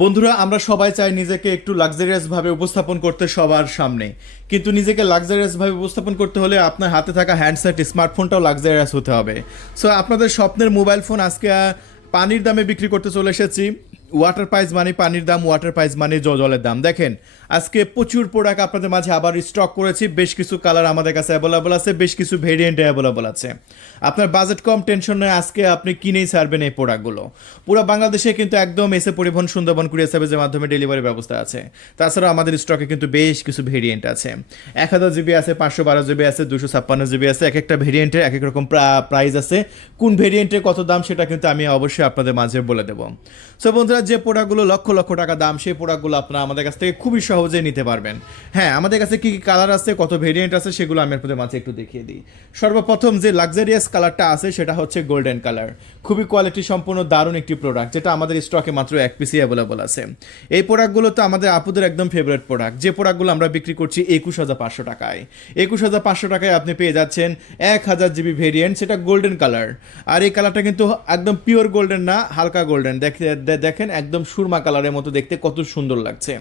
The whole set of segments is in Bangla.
বন্ধুরা, আমরা সবাই চাই নিজেকে একটু লাক্সারিয়াস ভাবে উপস্থাপন করতে সবার সামনে। কিন্তু নিজেকে লাক্সারিয়াস ভাবে উপস্থাপন করতে হলে আপনার হাতে থাকা হ্যান্ডসেট স্মার্টফোনটাও লাক্সারিয়াস হতে হবে। সো আপনাদের স্বপ্নের মোবাইল ফোন আজকে পানির দামে বিক্রি করতে চলে এসেছি। ওয়াটার প্রাইস মানে পানির দাম, ওয়াটার প্রাইস মানে জলের দাম। দেখেন, আজকে প্রচুর প্রোডাক্ট আপনাদের মাঝে আবার স্টক করেছি। বেশ কিছু কালার আমাদের কাছে অ্যাভেলেবল আছে, বেশ কিছু ভেরিয়েন্ট অ্যাভেলেবল আছে। আপনার বাজেট কম, টেনশন নয়, আজকে আপনি কিনেই ছাড়বেন এই প্রোডাক্টগুলো। পুরো বাংলাদেশে কিন্তু একদম এসে পরিবহন, সুন্দরবন কুরিয়ার সার্ভিসের মাধ্যমে ডেলিভারি ব্যবস্থা আছে। তাছাড়া আমাদের স্টকে কিন্তু বেশ কিছু ভেরিয়েন্ট আছে। 1000 জিবি আছে, 512 জিবি আছে, 256 জিবি আছে। এক একটা ভেরিয়েন্টের এক এক রকম প্রাইস আছে। কোন ভেরিয়েন্টে কত দাম সেটা কিন্তু আমি অবশ্যই আপনাদের মাঝে বলে দেবো। সো বন্ধুরা, যে প্রোডাক্টগুলো লক্ষ লক্ষ টাকা দাম, সেই প্রোডাক্টগুলো আপনারা আমাদের কাছ থেকে খুবই সহজে নিতে পারবেন। হ্যাঁ, আমাদের কাছে কী কী কালার আছে, কত ভেরিয়েন্ট আছে, সেগুলো আমি আপনাদের মাঝে একটু দেখিয়ে দিই। সর্বপ্রথম যে লাক্সারিয়াস কালারটা আছে সেটা হচ্ছে গোল্ডেন কালার। খুবই কোয়ালিটি সম্পূর্ণ দারুণ একটি প্রোডাক্ট, যেটা আমাদের স্টকে মাত্র এক পিসই অ্যাভেলেবল আছে। এই প্রোডাক্টগুলো তো আমাদের আপুদের একদম ফেভারিট প্রোডাক্ট। যে প্রোডাক্টগুলো আমরা বিক্রি করছি 21,500 টাকায়। 21,500 টাকায় আপনি পেয়ে যাচ্ছেন 1000 জিবি ভেরিয়েন্ট, সেটা গোল্ডেন কালার। আর এই কালারটা কিন্তু একদম পিওর গোল্ডেন না, হালকা গোল্ডেন। দেখেন একদম সুরমা কালারের মতো দেখতে কত সুন্দর লাগছে।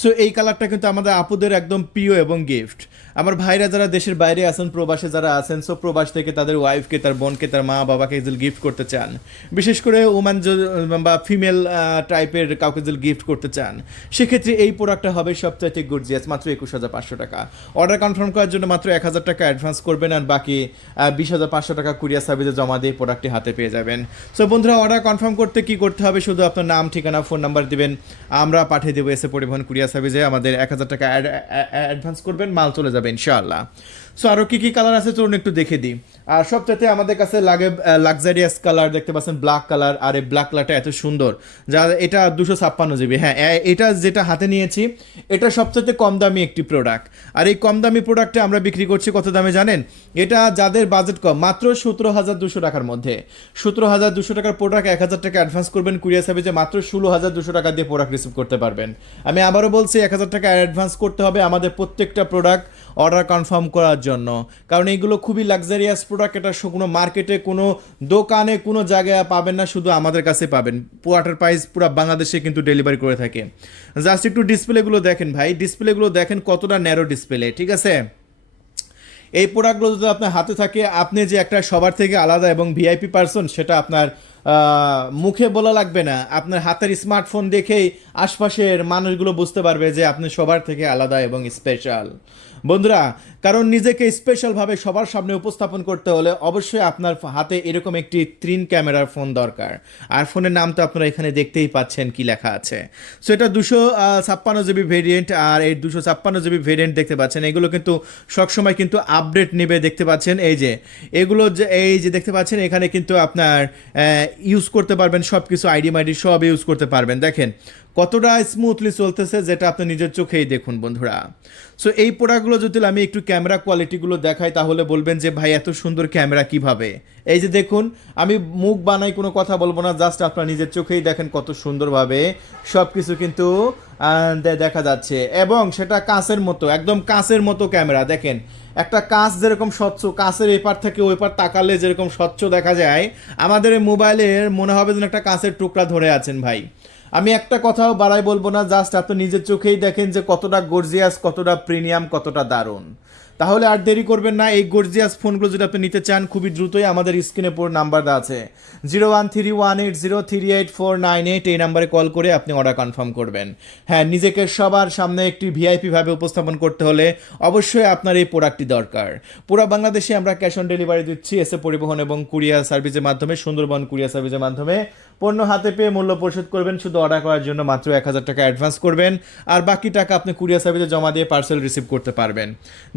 সো এই কালারটা কিন্তু আমাদের আপুদের একদম প্রিয় এবং গিফট। আমার ভাইরা যারা দেশের বাইরে আছেন, প্রবাসে যারা আছেন, সো প্রবাস থেকে তাদের ওয়াইফকে, তার বোনকে, তার মা বাবাকে যদি গিফট করতে চান, বিশেষ করে ওমান বা ফিমেল টাইপের কাউকে যদি গিফট করতে চান, সেক্ষেত্রে এই প্রোডাক্টটা হবে সবচাইতে গর্জিয়াস। মাত্র 21,500 টাকা। অর্ডার কনফার্ম করার জন্য মাত্র 1000 টাকা অ্যাডভান্স করবেন, আর বাকি 20,500 টাকা কুরিয়ার সার্ভিসে জমা দিয়ে প্রোডাক্টটি হাতে পেয়ে যাবেন। সো বন্ধুরা, অর্ডার কনফার্ম করতে কি করতে হবে? শুধু আপনার নাম, ঠিকানা, ফোন নাম্বার দিবেন, আমরা পাঠিয়ে দেবো এসে পরিবহন কুরিয়ার সার্ভিসে। আমাদের 1000 টাকা অ্যাডভান্স করবেন, মাল চলে যাবে ইনশাআল্লাহ। সো আরও কী কী কালার আছে চলুন একটু দেখে দিই। আর সবচাইতে আমাদের কাছে লাগে লাক্সারিয়াস কালার, দেখতে পাচ্ছেন ব্ল্যাক কালার। আর এই ব্ল্যাক কালারটা এত সুন্দর, যা এটা 256 জিবি। হ্যাঁ, এটা যেটা হাতে নিয়েছি এটা সবচাইতে কম দামি একটি প্রোডাক্ট। আর এই কম দামি প্রোডাক্টে আমরা বিক্রি করছি কত দামে জানেন? এটা যাদের বাজেট কম, মাত্র 17,200 টাকার মধ্যে। 17,200 টাকার প্রোডাক্ট 1000 টাকা অ্যাডভান্স করবেন কুরিয়ার সার্ভিসে, মাত্র 16,200 টাকা দিয়ে প্রোডাক্ট রিসিভ করতে পারবেন। আমি আবারও বলছি, 1000 টাকা অ্যাডভান্স করতে হবে আমাদের প্রত্যেকটা প্রোডাক্ট অর্ডার কনফার্ম করার জন্য। কারণ এইগুলো খুবই লাক্সারিয়াস প্রোডাক্ট। এটা কোনো মার্কেটে, কোনো দোকানে, কোনো জায়গায় পাবেন না, শুধু আমাদের কাছে পাবেন। ওয়াটার প্রাইস পুরো বাংলাদেশে কিন্তু ডেলিভারি করে থাকে। জাস্ট একটু ডিসপ্লেগুলো দেখেন ভাই, ডিসপ্লেগুলো দেখেন কতটা ন্যারো ডিসপ্লে, ঠিক আছে? এই প্রোডাক্টগুলো যদি আপনার হাতে থাকে, আপনি যে একটা সবার থেকে আলাদা এবং ভিআইপি পারসন, সেটা আপনার মুখে বলা লাগবে না। আপনার হাতের স্মার্টফোন দেখেই আশপাশের মানুষগুলো বুঝতে পারবে যে আপনি সবার থেকে আলাদা এবং স্পেশাল। বন্ধুরা, কারণ নিজেকে স্পেশালভাবে সবার সামনে উপস্থাপন করতে হলে অবশ্যই আপনার হাতে এরকম একটি 3 ক্যামেরার ফোন দরকার। আর ফোনের নাম তো আপনারা এখানে দেখতেই পাচ্ছেন কি লেখা আছে। সো এটা 256 জিবি ভেরিয়েন্ট। আর এই 256 জিবি ভেরিয়েন্ট দেখতে পাচ্ছেন, এগুলো কিন্তু সবসময় কিন্তু আপডেট নেবে। দেখতে পাচ্ছেন এই যে দেখতে পাচ্ছেন, এখানে কিন্তু আপনার ইউজ করতে পারবেন সব কিছু, আইডি মাইডি সব ইউজ করতে পারবেন। দেখেন কতটা স্মুথলি চলতেছে, যেটা আপনি নিজের চোখেই দেখুন বন্ধুরা। সো এই প্রোডাক্টগুলো যদি আমি একটু ক্যামেরা কোয়ালিটিগুলো দেখাই, তাহলে বলবেন যে ভাই এত সুন্দর ক্যামেরা কিভাবে? এই যে দেখুন, আমি মুখ বানাই, কোনো কথা বলবো না, জাস্ট আপনার নিজের চোখেই দেখেন কত সুন্দরভাবে সব কিছু কিন্তু দেখা যাচ্ছে। এবং সেটা কাঁচের মতো, একদম কাঁচের মতো ক্যামেরা। দেখেন একটা কাঁচ যেরকম স্বচ্ছ, কাঁচের এপার থেকে ওই পার তাকালে যেরকম স্বচ্ছ দেখা যায়, আমাদের এই মোবাইলের মনে হবে যেন একটা কাঁচের টুকরা ধরে আছেন ভাই। আমি একটা কথাও বাড়াই বলবো না, জাস্ট আপনি নিজের চোখেই দেখেন যে কতটা গর্জিয়াস, কতটা প্রিমিয়াম, কতটা দারুণ। তাহলে আর দেরি করবেন না, এই গর্জিয়াস ফোনগুলো যদি আপনি নিতে চান, খুবই দ্রুতই আমাদের স্ক্রিনে পুরো নাম্বার দেওয়া আছে 0131803849, এই নাম্বারে কল করে আপনি অর্ডার কনফার্ম করবেন। হ্যাঁ, নিজেকে সবার সামনে একটি ভিআইপি ভাবে উপস্থাপন করতে হলে অবশ্যই আপনার এই প্রোডাক্টটি দরকার। পুরো বাংলাদেশে আমরা ক্যাশ অন ডেলিভারি দিচ্ছি এসে পরিবহন এবং কুরিয়ার সার্ভিসের মাধ্যমে, সুন্দরবন কুরিয়ার সার্ভিসের মাধ্যমে। পণ্য হাতে পেয়ে মূল্য পরিশোধ করবেন, শুধু অর্ডার করার জন্য মাত্র 1000 টাকা অ্যাডভান্স করবেন, আর বাকি টাকা আপনি কুরিয়ার সার্ভিসে জমা দিয়ে পার্সেল রিসিভ করতে পারবেন।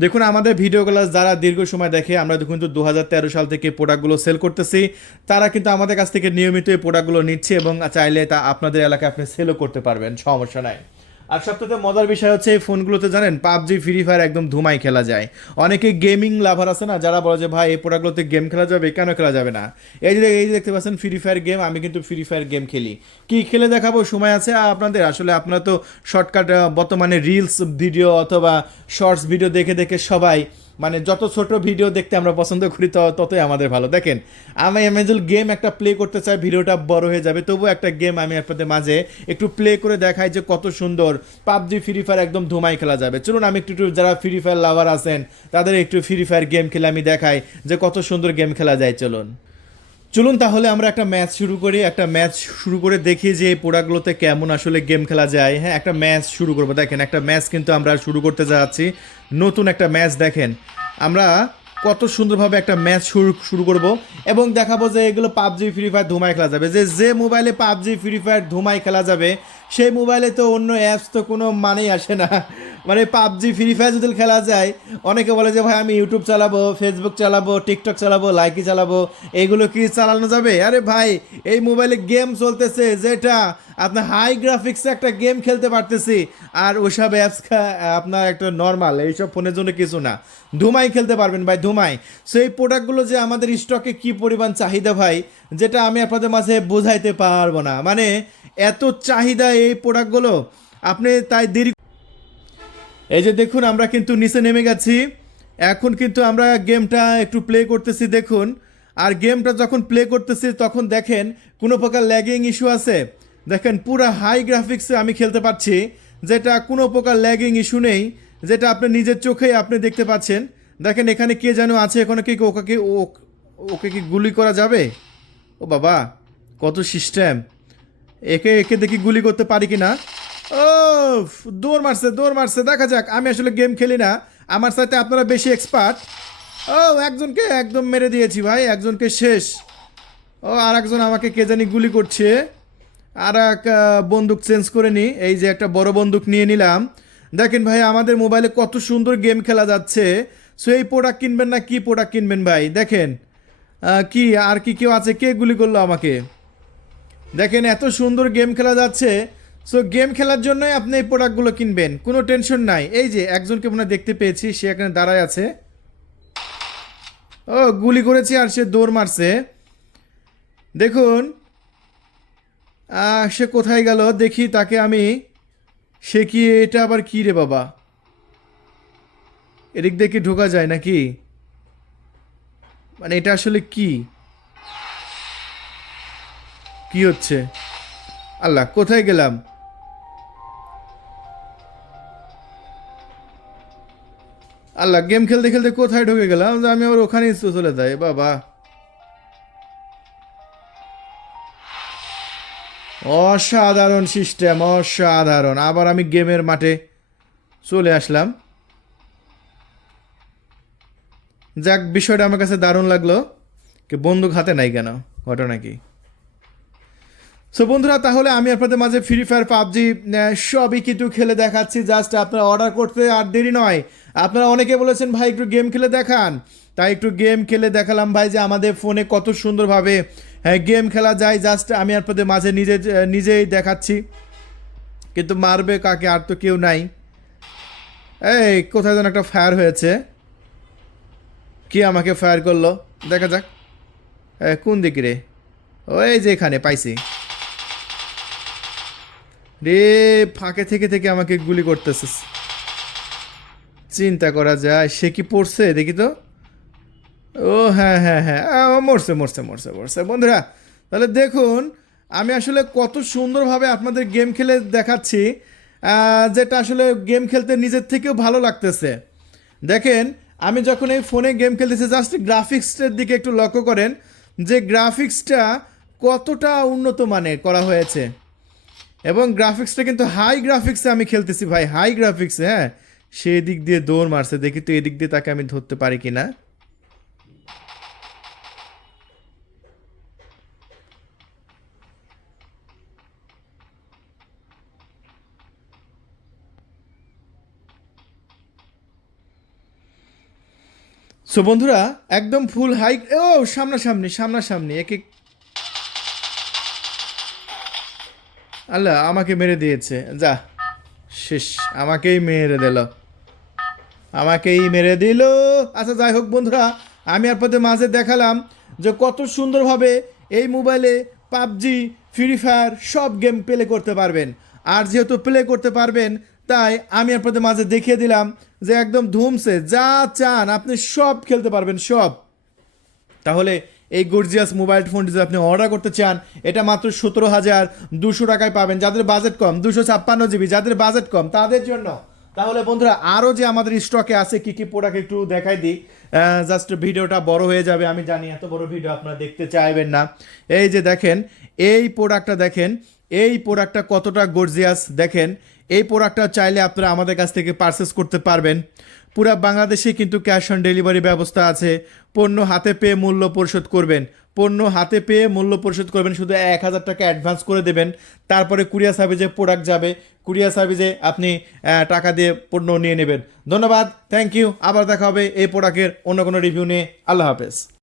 দেখুন আমাদের ভিডিওগুলো যারা দীর্ঘ সময় দেখে, আমরা কিন্তু 2013 সাল থেকে প্রোডাক্টগুলো সেল করতেছি, তারা কিন্তু আমাদের কাছ থেকে নিয়মিত এই প্রোডাক্টগুলো নিচ্ছে এবং চাইলে তা আপনাদের এলাকায় আপনি সেলও করতে পারবেন, সমস্যা নাই। আর সবথেকে মজার বিষয় হচ্ছে, এই ফোনগুলোতে জানেন পাবজি, ফ্রি ফায়ার একদম ধুমাই খেলা যায়। অনেকে গেমিং লাভার আছে না, যারা বলে যে ভাই এই প্রোডাক্টগুলোতে গেম খেলা যাবে, কেন খেলা যাবে না? এই যে দেখতে পাচ্ছেন ফ্রি ফায়ার গেম, আমি কিন্তু ফ্রি ফায়ার গেম খেলি। কি খেলে দেখাবো, সময় আছে আপনাদের? আসলে আপনারা তো শর্টকাট, বর্তমানে রিলস ভিডিও অথবা শর্টস ভিডিও দেখে দেখে সবাই মানে যত ছোট ভিডিও দেখতে আমরা পছন্দ করি ততই আমাদের ভালো। দেখেন আমি যদি গেম একটা প্লে করতে চাই ভিডিওটা বড় হয়ে যাবে, তবুও একটা গেম আমি আপনাদের মাঝে একটু প্লে করে দেখাই যে কত সুন্দর পাবজি ফ্রি ফায়ার একদম ধুমাই খেলা যাবে। চলুন আমি একটু যারা ফ্রি ফায়ার লাভার আছেন তাদের একটু ফ্রি ফায়ার গেম খেলে আমি দেখাই যে কত সুন্দর গেম খেলা যায়। চলুন তাহলে আমরা একটা ম্যাচ শুরু করি, একটা ম্যাচ শুরু করে দেখি যে এই প্রোডাক্টগুলোতে কেমন আসলে গেম খেলা যায়। হ্যাঁ, একটা ম্যাচ শুরু করবো। দেখেন একটা ম্যাচ কিন্তু আমরা শুরু করতে যাচ্ছি, নতুন একটা ম্যাচ। দেখেন আমরা কত সুন্দরভাবে একটা ম্যাচ শুরু করব এবং দেখাবো যে এগুলো পাবজি ফ্রি ফায়ার ধুমায় খেলা যাবে। যে মোবাইলে পাবজি ফ্রি ফায়ার ধুমায় খেলা যাবে সেই মোবাইলে তো অন্য অ্যাপস তো কোনো মানেই আসে না। মানে পাবজি ফ্রি ফায়ার যদি খেলা যায়, অনেকে বলে যে ভাই আমি ইউটিউব চালাবো, ফেসবুক চালাবো, টিকটক চালাবো, লাইকি চালাবো, এইগুলো কি চালানো যাবে? আরে ভাই এই মোবাইলে গেম চলতেছে যেটা আপনার হাই গ্রাফিক্সে একটা গেম খেলতে পারতেছি, আর ওইসব অ্যাপস আপনার একটা নর্মাল এইসব ফোনের জন্য কিছু না, ধুমাই খেলতে পারবেন ভাই, ধুমাই। সো এই প্রোডাক্টগুলো যে আমাদের স্টকে কী পরিমাণ চাহিদা ভাই, যেটা আমি আপনাদের মাঝে বোঝাইতে পারবো না। মানে এত চাহিদা এই প্রোডাক্টগুলো, আপনি তাই দেরি। এই যে দেখুন আমরা কিন্তু নিচে নেমে গেছি, এখন কিন্তু আমরা গেমটা একটু প্লে করতেছি দেখুন। আর গেমটা যখন প্লে করতেছি তখন দেখেন কোনো প্রকার ল্যাগিং ইস্যু আছে। দেখেন পুরো হাই গ্রাফিক্সে আমি খেলতে পারছি, যেটা কোনো প্রকার ল্যাগিং ইস্যু নেই, যেটা আপনি নিজের চোখেই আপনি দেখতে পাচ্ছেন। দেখেন এখানে কে যেন আছে, এখানে কি ওকে কি গুলি করা যাবে? ও বাবা কত সিস্টেম, একে একে দেখি গুলি করতে পারি কি না। ও দৌড় মারছে, দেখা যাক। আমি আসলে গেম খেলি না, আমার সাথে আপনারা বেশি এক্সপার্ট। ও একজনকে একদম মেরে দিয়েছি ভাই, একজনকে শেষ। ও আর একজন আমাকে কে জানি গুলি করছে। আর এক বন্দুক চেঞ্জ করে নিই, এই যে একটা বড় বন্দুক নিয়ে নিলাম। দেখেন ভাই আমাদের মোবাইলে কত সুন্দর গেম খেলা যাচ্ছে। সো এই প্রোডাক্ট কিনবেন না কি প্রোডাক্ট কিনবেন ভাই? দেখেন কি আর কি কেউ আছে, কে গুলি করলো আমাকে? দেখেন এত সুন্দর গেম খেলা যাচ্ছে। সো গেম খেলার জন্যই আপনি এই প্রোডাক্টগুলো কিনবেন, কোনো টেনশন নাই। এই যে একজনকে মনে হয় দেখতে পেয়েছি, সে এখানে দাঁড়ায় আছে। ও গুলি করেছি আর সে দৌড় মারছে। দেখুন সে কোথায় গেল দেখি তাকে আমি। সে কি, এটা আবার কি রে বাবা? এদিক দিয়ে কি ঢোকা যায় নাকি? মানে এটা আসলে কি কি হচ্ছে? আল্লাহ কোথায় গেলাম? আল্লাহ গেম খেলতে খেলতে কোথায় ঢুকে গেলাম যে আমি আবার ওখানেই চলে যাই বাবা। অসাধারণ সিস্টেম, অসাধারণ। আবার আমি গেমের মাঠে চলে আসলাম। যাক বিষয়টা আমার কাছে দারুণ লাগলো। কি বন্দুক হাতে নাই কেন, ঘটনা কি? সো বন্ধুরা তাহলে আমি আপনাদের মাঝে ফ্রি ফায়ার পাবজি সবই কিছু খেলে দেখাচ্ছি। জাস্ট আপনারা অর্ডার করতে আর দেরি নয়। আপনারা অনেকে বলেছেন ভাই একটু গেম খেলে দেখান, তাই একটু গেম খেলে দেখালাম ভাই যে আমাদের ফোনে কত সুন্দরভাবে গেম খেলা যায়। জাস্ট আমি আপনাদের মাঝে নিজেই দেখাচ্ছি। কিন্তু মারবে কাকে, আর তো কেউ নাই। এই কোথায় যেন একটা ফায়ার হয়েছে, কি আমাকে ফায়ার করলো? দেখা যাক কোন দিকে রে। ওই যে এখানে পাইছি রে, ফাঁকে থেকে থেকে আমাকে গুলি করতেছে। চিন্তা করা যায় সে কি পড়ছে দেখি তো। ও হ্যাঁ হ্যাঁ হ্যাঁ, মরছে মরছে মরছে মরছে। বন্ধুরা তাহলে দেখুন আমি আসলে কত সুন্দরভাবে আপনাদের গেম খেলে দেখাচ্ছি, যেটা আসলে গেম খেলতে নিজের থেকেও ভালো লাগতেছে। দেখেন আমি যখন এই ফোনে গেম খেলতেছি, জাস্ট গ্রাফিক্সের দিকে একটু লক্ষ্য করেন যে গ্রাফিক্সটা কতটা উন্নত মানের করা হয়েছে। এবং গ্রাফিক্সটা কিন্তু হাই গ্রাফিক্সে আমি খেলতেছি ভাই, হাই গ্রাফিক্সে। হ্যাঁ সেই দিক দিয়ে দৌড় মারছে, দেখি তো এদিক দিয়ে তাকে আমি ধরতে পারি কি না। সো বন্ধুরা একদম ফুল হাই, ও সামনাসামনি সামনাসামনি একে। আল্লাহ আমাকে মেরে দিয়েছে, যা শেষ, আমাকেই মেরে দিল, আমাকেই মেরে দিল। আচ্ছা যাই হোক বন্ধুরা, আমি আপনাদের মাঝে দেখালাম যে কত সুন্দরভাবে এই মোবাইলে পাবজি ফ্রি ফায়ার সব গেম প্লে করতে পারবেন। আর যেহেতু প্লে করতে পারবেন তাই আমি আপনাদের মাঝে দেখিয়ে দিলাম যে একদম ধুমসে, যা চান আপনি সব খেলতে পারবেন, সব। তাহলে এই গর্জিয়াস মোবাইল ফোনটি যদি আপনি অর্ডার করতে চান, এটা মাত্র 17,200 টাকায় পাবেন, যাদের বাজেট কম, 256 জিবি, যাদের বাজেট কম তাদের জন্য। তাহলে বন্ধুরা আরও যে আমাদের স্টকে আছে কী কী প্রোডাক্ট একটু দেখাই দিই, জাস্ট ভিডিওটা বড় হয়ে যাবে, আমি জানি এত বড় ভিডিও আপনারা দেখতে চাইবেন না। এই যে দেখেন, এই প্রোডাক্টটা দেখেন, এই প্রোডাক্টটা কতটা গর্জিয়াস দেখেন। এই প্রোডাক্টটা চাইলে আপনারা আমাদের কাছ থেকে পারচেস করতে পারবেন। পুরা বাংলাদেশে কিন্তু ক্যাশ অন ডেলিভারি ব্যবস্থা আছে। পণ্য হাতে পেয়ে মূল্য পরিশোধ করবেন, পণ্য হাতে পেয়ে মূল্য পরিশোধ করবেন, শুধু 1,000 টাকা অ্যাডভান্স করে দেবেন। তারপরে কুরিয়ার সার্ভিসে প্রোডাক্ট যাবে, কুরিয়ার সার্ভিসে আপনি টাকা দিয়ে পণ্য নিয়ে নেবেন। ধন্যবাদ, থ্যাংক ইউ। আবার দেখা হবে এই প্রোডাক্টের অন্য কোনো রিভিউ নিয়ে। আল্লাহ হাফেজ।